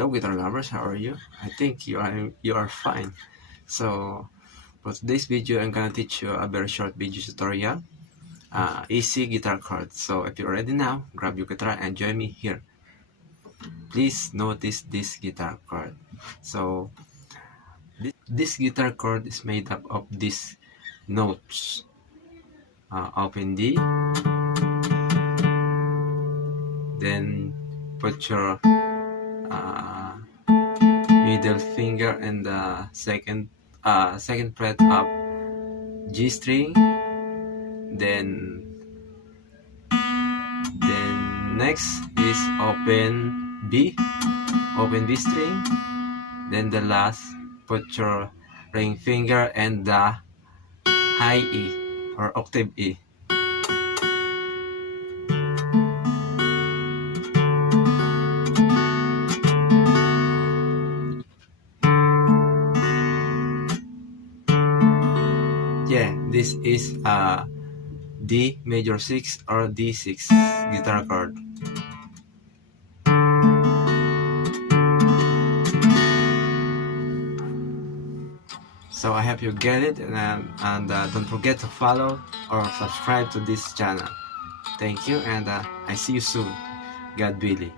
Hello guitar lovers, how are you? I think you are fine. So for today's video, I'm gonna teach you a very short video tutorial, easy guitar chords. So if you're ready now, grab your guitar and join me here. Please notice this guitar chord. So this guitar chord is made up of these notes. Open D, then put your middle finger and the second fret of G string, then next is open B string, then the last put your ring finger and the high E or octave E. Yeah, this is a D major 6 or D6 guitar chord. So I hope you get it, and don't forget to follow or subscribe to this channel. Thank you, and I see you soon. God willing.